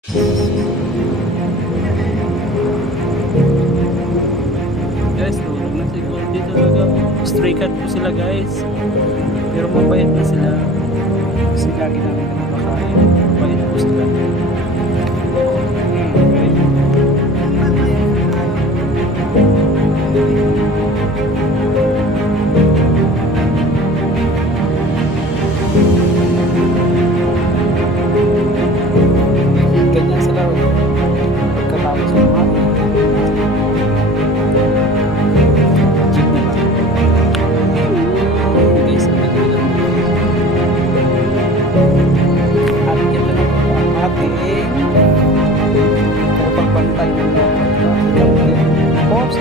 Guys, tulog na siguro dito talaga. Stray cat po sila guys. Pero mabait na sila. Kasi lagi namin nakakain. Mabait po sila. Ganyan sila. Pagkatapos ng mga jeep na lang. Guys, ang ganda lang. At ito na po ang ating pagpantay ng mga Oops!